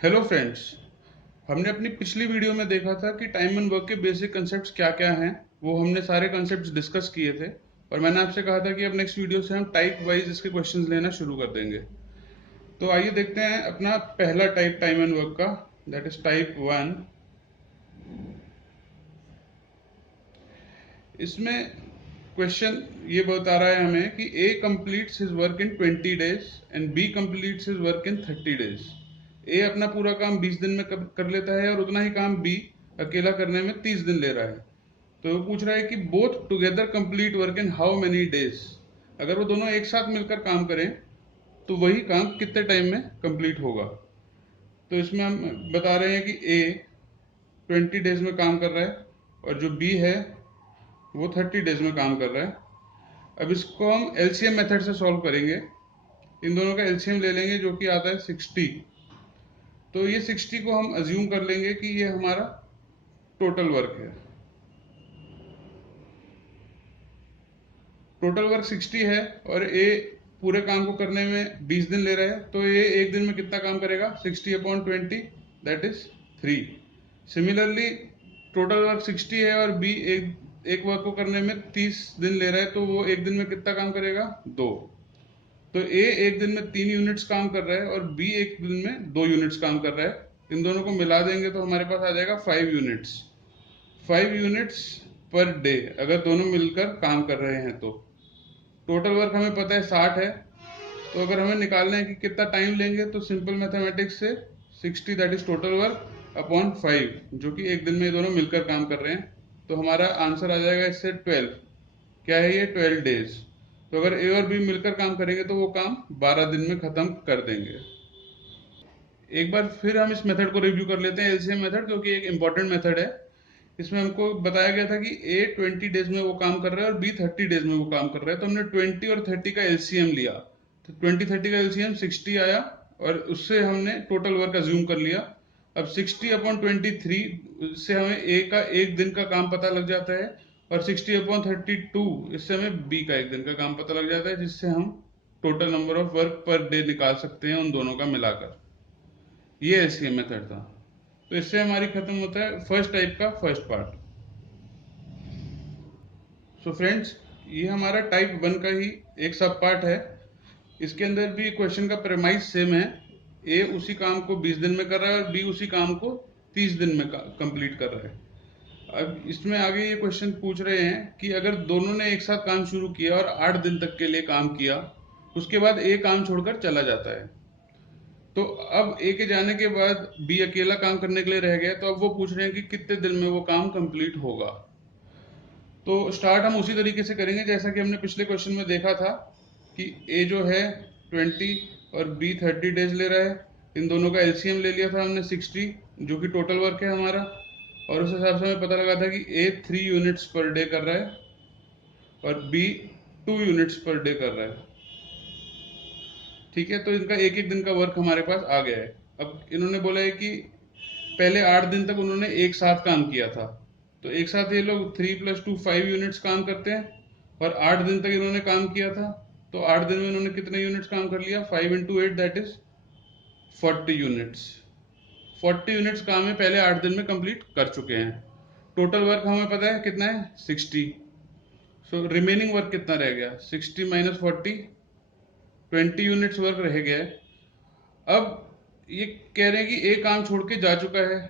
Hello friends. हमने अपनी पिछली वीडियो में देखा था कि टाइम एंड वर्क के बेसिक कंसेप्ट्स क्या क्या हैं। वो हमने सारे कंसेप्ट्स डिस्कस किए थे और मैंने आपसे कहा था कि अब नेक्स्ट वीडियो से हम टाइप वाइज इसके क्वेश्चंस लेना शुरू कर देंगे। तो आइए देखते हैं अपना पहला टाइप टाइम एंड वर्क का, दैट इज टाइप 1। इसमें क्वेश्चन ये बता रहा है हमें कि A completes his work in 20 days and B completes his work in 30 days. A अपना पूरा काम 20 दिन में कर लेता है और उतना ही काम बी अकेला करने में 30 दिन ले रहा है। तो वो पूछ रहा है कि both together complete work in how many days. अगर वो दोनों एक साथ मिलकर काम करें तो वही काम कितने टाइम में कंप्लीट होगा। तो इसमें हम बता रहे हैं कि ए 20 डेज में काम कर रहा है और जो बी है वो 30 डेज में काम कर रहा है। अब इसको हम एलसीएम मेथड से सॉल्व करेंगे। इन दोनों का एलसीएम ले लेंगे जो कि आता है 60। तो ये 60 को हम अज्यूम कर लेंगे कि ये हमारा टोटल वर्क है। टोटल वर्क 60 है और ए पूरे काम को करने में 20 दिन ले रहा है, तो ये एक दिन में कितना काम करेगा? 60/20, that is 3। Similarly total work 60 है और बी एक वर्क को करने में 30 दिन ले रहा है, तो वो एक दिन में कितना काम करेगा? 2। तो ए एक दिन में 3 यूनिट्स काम कर रहा है और बी एक दिन में 2 यूनिट्स काम कर रहा है। इन दोनों को मिला देंगे तो हमारे पास आ जाएगा 5 यूनिट्स। 5 यूनिट्स पर डे अगर दोनों मिलकर काम कर रहे हैं तो टोटल वर्क हमें पता है 60 है। तो अगर हमें निकालना है कि कितना टाइम लेंगे तो सिंपल मैथमेटिक्स से 60 that is total work upon 5, जो कि एक दिन में ये दोनों मिलकर काम कर रहे हैं, तो हमारा आंसर आ जाएगा इससे 12। क्या है ये? 12 डेज। तो अगर ए और बी मिलकर काम करेंगे तो वो काम 12 दिन में खत्म कर देंगे। एक बार फिर हम इस मेथड को रिव्यू कर लेते हैं, एलसीएम मेथड, क्योंकि एक इंपॉर्टेंट मेथड है। इसमें हमको बताया गया था कि ए 20 डेज में वो काम कर रहा है और बी 30 डेज में वो काम कर रहा है, तो हमने 20 और 30 का एलसीएम लिया। तो 20-30 का एलसीएम 60 आया और उससे हमने टोटल वर्क अज्यूम कर लिया। अब 60/23 से हमें ए का एक दिन का काम पता लग जाता है और 60/32 इससे हमें बी का एक दिन का काम पता लग जाता है, जिससे हम total number of work per day निकाल सकते हैं उन दोनों का मिलाकर। ये एलसीएम मेथड था। तो इससे हमारी खत्म होता है फर्स्ट टाइप का फर्स्ट पार्ट। सो फ्रेंड्स, ये हमारा टाइप 1 का ही एक सब पार्ट है। इसके अंदर भी क्वेश्चन का प्रेमाइज सेम है। ए उसी काम को 20 दिन में कर रहा है और बी उसी काम को 30 दिन में कंप्लीट कर रहा है। अब इसमें आगे ये क्वेश्चन पूछ रहे हैं कि अगर दोनों ने एक साथ काम शुरू किया और 8 दिन तक के लिए काम किया, उसके बाद ए काम छोड़कर चला जाता है, तो अब ए के जाने के बाद बी अकेला काम करने के लिए रह गया, तो अब वो पूछ रहे हैं कि कितने दिन में वो काम कंप्लीट होगा। तो स्टार्ट हम उसी तरीके से करेंगे जैसा कि हमने पिछले क्वेश्चन में देखा था कि ए जो है 20 और बी 30 डेज ले रहा है। इन दोनों का एलसीएम ले लिया था हमने 60, जो कि टोटल वर्क है हमारा, और उस हिसाब से हमें पता लगा था कि ए 3 यूनिट्स पर डे कर रहा है और बी 2 यूनिट्स पर डे कर रहा है। ठीक है, तो इनका एक एक दिन का वर्क हमारे पास आ गया है। अब इन्होंने बोला है कि पहले 8 दिन तक उन्होंने एक साथ काम किया था, तो एक साथ ये लोग 3 + 2 5 यूनिट्स काम करते हैं। और 8 दिन तक इन्होंने काम किया था, तो 8 दिन में इन्होंने कितने यूनिट्स काम कर लिया? 5 × 8 दैट इज 40 यूनिट्स। 40 यूनिट्स काम है पहले 8 दिन में कंप्लीट कर चुके हैं। टोटल वर्क हमें पता है कितना है? 60। सो रिमेनिंग वर्क कितना रह गया? 60 - 40, 20 यूनिट्स वर्क रह गया है। अब ये कह रहे हैं कि ए काम छोड़ के जा चुका है,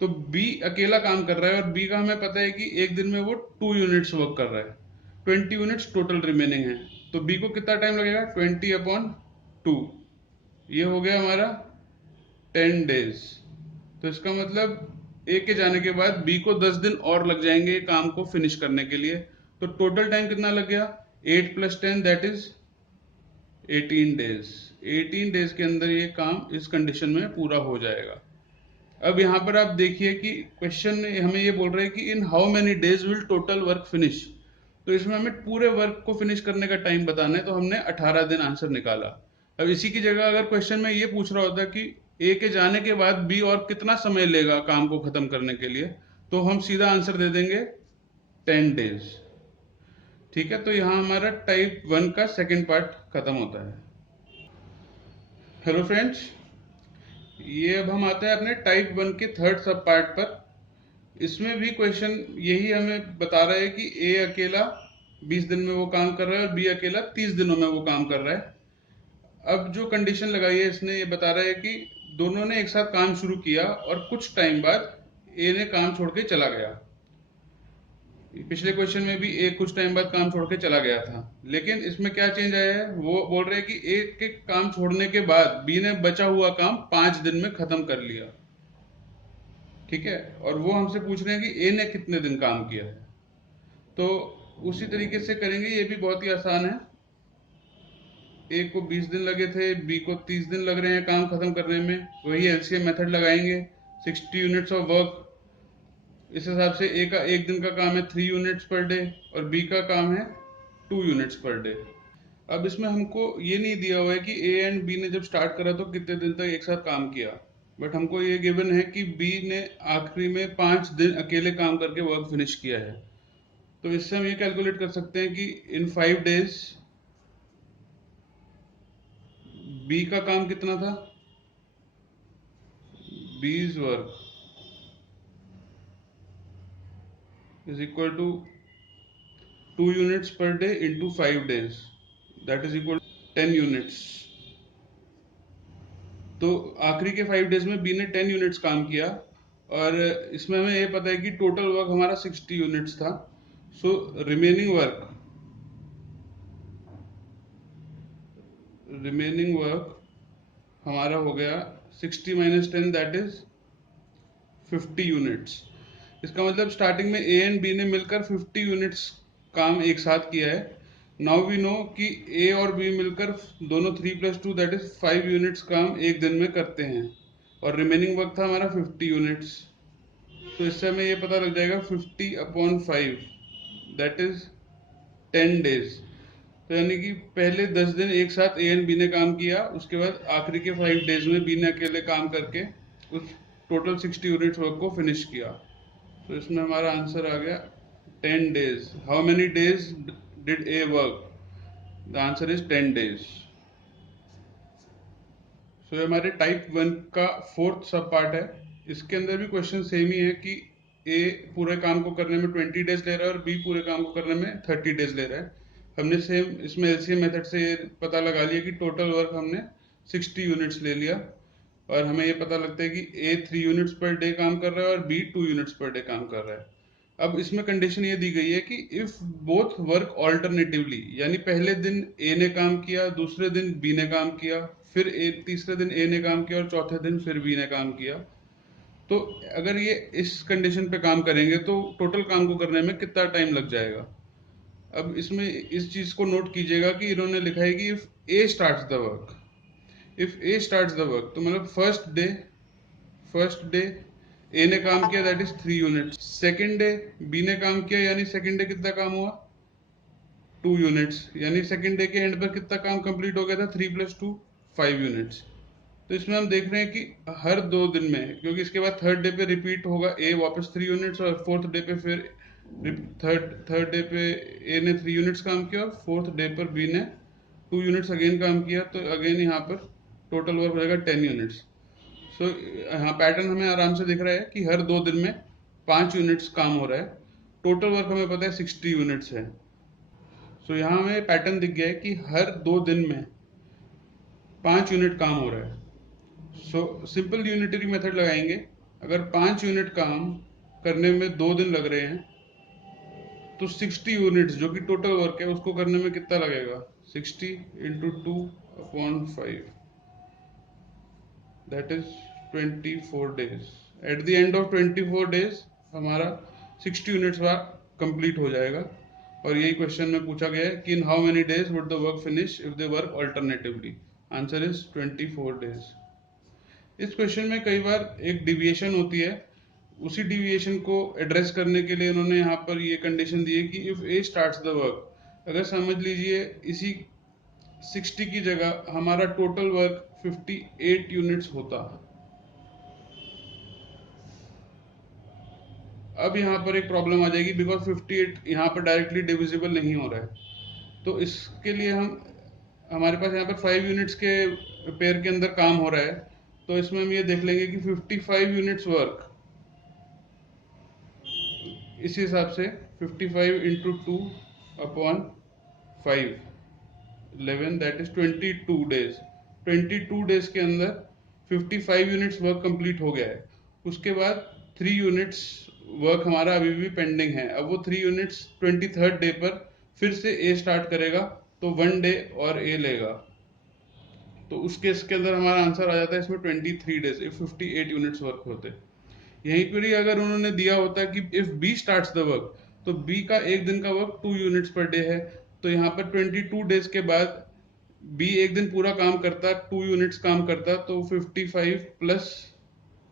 तो बी अकेला काम कर रहा है और बी का हमें पता है कि एक दिन में वो 2 यूनिट्स वर्क कर रहा है। 20 यूनिट्स टोटल रिमेनिंग है, तो बी को कितना टाइम लगेगा? 20/2। ये हो गया हमारा 10 डेज। तो इसका मतलब ए के जाने के बाद बी को 10 दिन और लग जाएंगे काम को फिनिश करने के लिए। तो टोटल टाइम कितना लग गया? 8 + 10 दैट इज 18 डेज। 18 डेज के अंदर ये काम इस कंडीशन में पूरा हो जाएगा। अब यहाँ पर आप देखिए कि क्वेश्चन हमें ये बोल रहे हैं कि in how many days will total work finish. तो इसमें हमें पूरे वर्क को फिनिश करने का टाइम बताना है, तो हमने 18 दिन आंसर निकाला। अब इसी की जगह अगर क्वेश्चन में ये पूछ रहा होता कि ए के जाने के बाद बी और कितना समय लेगा काम को खत्म करने के लिए, तो हम सीधा आंसर दे देंगे 10 डेज। ठीक है, तो यहाँ हमारा टाइप 1 का सेकेंड पार्ट खत्म होता है। हेलो फ्रेंड्स, ये अब हम आते हैं अपने टाइप 1 के थर्ड सब पार्ट पर। इसमें भी क्वेश्चन यही हमें बता रहा है कि ए अकेला 20 दिन में वो काम कर रहा है और बी अकेला 30 दिनों में वो काम कर रहा है। अब जो कंडीशन लगाई है इसने ये बता रहा है कि दोनों ने एक साथ काम शुरू किया और कुछ टाइम बाद ए ने काम छोड़ के चला गया। पिछले क्वेश्चन में भी ए कुछ टाइम बाद काम छोड़ के चला गया था, लेकिन इसमें क्या चेंज आया है, वो बोल रहे हैं कि ए के काम छोड़ने के बाद बी ने बचा हुआ काम 5 दिन में खत्म कर लिया। ठीक है, और वो हमसे पूछ रहे हैं कि ए ने कितने दिन काम किया है। तो उसी तरीके से करेंगे, ये भी बहुत ही आसान है। ए को 20 दिन लगे थे, बी को 30 दिन लग रहे हैं काम खत्म करने में, वही एलसीएम मेथड लगाएंगे। 60 यूनिट्स ऑफ वर्क, इस हिसाब से ए का एक दिन का काम है 3 यूनिट्स पर डे और बी का काम है 2 यूनिट्स पर डे। अब इसमें हमको ये नहीं दिया हुआ है कि ए एंड बी ने जब स्टार्ट करा तो कितने दिन तक एक साथ काम किया, बट हमको ये गिवन है कि बी ने आखिरी में 5 दिन अकेले काम करके वर्क फिनिश किया है। तो इससे हम ये कैलकुलेट कर सकते हैं कि इन 5 डेज बी का काम कितना था। B's work is equal to 2 units per day into 5 days, that is equal 10 units. तो आखिरी के 5 डेज में बी ने 10 यूनिट्स काम किया और इसमें हमें ये पता है कि टोटल वर्क हमारा 60 यूनिट्स था। सो रिमेनिंग वर्क हमारा हो गया 60 - 10, दैट इज 50 यूनिट्स। इसका मतलब स्टार्टिंग में ए एंड बी ने मिलकर 50 यूनिट्स काम एक साथ किया है। नाउ वी नो कि ए और बी मिलकर दोनों 3 + 2 दैट इज 5 यूनिट्स काम एक दिन में करते हैं और रिमेनिंग वर्क था हमारा 50 यूनिट्स। तो इससे हमें ये पता लग जाएगा 50/5 दैट इज 10 डेज। तो यानी कि पहले 10 दिन एक साथ ए एंड बी ने काम किया, उसके बाद आखिरी के 5 डेज में बी ने अकेले काम करके उस टोटल 60 यूनिट्स वर्क को फिनिश किया। तो इसमें हमारा आंसर आ गया 10 days. How many days did A work? The answer is 10 days. So ये हमारे टाइप 1 का फोर्थ सब पार्ट है। इसके अंदर भी क्वेश्चन सेम ही है कि ए पूरे काम को करने में 20 डेज ले रहा है और बी पूरे काम को करने में 30 डेज ले रहा है। हमने सेम इसमें एलसीएम मेथड से ये पता लगा लिया कि टोटल वर्क हमने 60 यूनिट्स ले लिया और हमें ये पता लगता है कि ए 3 यूनिट्स पर डे काम कर रहा है और बी 2 यूनिट्स पर डे काम कर रहा है। अब इसमें कंडीशन ये दी गई है कि इफ बोथ वर्क ऑल्टरनेटिवली, यानी पहले दिन ए ने काम किया, दूसरे दिन बी ने काम किया, फिर तीसरे दिन ए ने काम किया और चौथे दिन फिर बी ने काम किया। तो अगर ये इस कंडीशन पे काम करेंगे तो टोटल काम को करने में कितना टाइम लग जाएगा। अब इसमें इस चीज को नोट कीजिएगा कि इन्होंने लिखा है कि if A starts the work, if A starts the work तो मतलब फर्स्ट डे ए ने काम किया that is 3 units. Second day B ने काम किया, यानी सेकेंड डे कितना काम हुआ 2 यूनिट्स, यानी सेकेंड डे के एंड पर कितना काम कंप्लीट हो गया था 3 + 2 5 यूनिट्स। तो इसमें हम देख रहे हैं कि हर 2 दिन में, क्योंकि इसके बाद थर्ड डे पे रिपीट होगा ए वापस 3 यूनिट्स और फोर्थ डे पे फिर थर्ड डे पे ए ने 3 यूनिट्स काम किया और फोर्थ डे पर बी ने 2 यूनिट्स अगेन काम किया। तो अगेन यहाँ पर टोटल वर्क हो जाएगा 10 यूनिट्स। सो हाँ, पैटर्न हमें आराम से दिख रहा है कि हर 2 दिन में 5 यूनिट्स काम हो रहा है। टोटल वर्क हमें पता है 60 यूनिट्स है। सो यहाँ हमें पैटर्न दिख गया है कि हर 2 दिन में 5 यूनिट काम हो रहा है। सो सिंपल यूनिटरी मेथड लगाएंगे। अगर 5 यूनिट काम करने में 2 दिन लग रहे हैं तो 60 यूनिट्स जो कि टोटल वर्क है उसको करने में कितना लगेगा, 60 × 2/5 that is 24 days. At the end of 24 days हमारा 60 यूनिट्स वर्क कंप्लीट हो जाएगा। और यही क्वेश्चन में पूछा गया है कि in how many days would the work finish if they work alternatively. Answer is 24 days. इस क्वेश्चन में कई बार एक डिविएशन होती है, उसी डिविएशन को एड्रेस करने के लिए उन्होंने यहाँ पर ये कंडीशन दी है कि if A starts the work, अगर समझ लीजिए इसी 60 की जगह हमारा टोटल वर्क 58 यूनिट्स होता। अब यहाँ पर एक प्रॉब्लम आ जाएगी बिकॉज 58 यहाँ पर डायरेक्टली डिविजिबल नहीं हो रहा है। तो इसके लिए हमारे पास यहाँ पर 5 यूनिट्स के पेयर के अंदर काम हो रहा है। तो इसमें हम ये देख लेंगे कि 55 यूनिट्स वर्क, इस हिसाब से 55 into 2 upon 5, 11, that is 22 days. 22 days के अंदर 55 यूनिट्स वर्क कंप्लीट हो गया है। उसके बाद 3 यूनिट्स वर्क हमारा अभी भी पेंडिंग है। अब वो 3 यूनिट्स 23rd डे पर फिर से ए स्टार्ट करेगा, तो 1 डे और ए लेगा, तो उस केस के अंदर हमारा आंसर आ जाता है इसमें 23 डेज इफ 58 यूनिट्स वर्क होते। यहीं पर ही अगर उन्होंने दिया होता कि if B starts the work, तो बी का एक दिन का वर्क 2 यूनिट्स पर डे है, तो यहाँ पर 22 डेज के बाद बी एक दिन पूरा काम करता, 2 यूनिट्स काम करता, तो 55 plus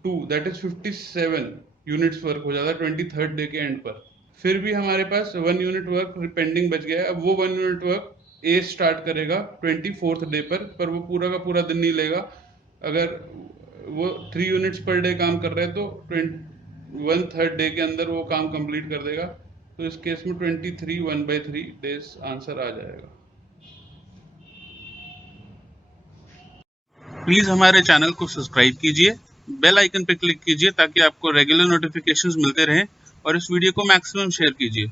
2 that is 57 units work हो जाता 23rd डे के एंड पर। फिर भी हमारे पास 1 यूनिट वर्क पेंडिंग बच गया है। अब वो 1 यूनिट वर्क ए स्टार्ट करेगा 24th डे पर वो पूरा का पूरा दिन नहीं लेगा। अगर वो 3 यूनिट्स पर डे काम कर रहे हैं तो 1/3 डे के अंदर वो काम कंप्लीट कर देगा, तो इस केस में 23 1/3 डेज आंसर आ जाएगा। प्लीज हमारे चैनल को सब्सक्राइब कीजिए, बेल आइकन पर क्लिक कीजिए ताकि आपको रेगुलर नोटिफिकेशंस मिलते रहें, और इस वीडियो को मैक्सिमम शेयर कीजिए।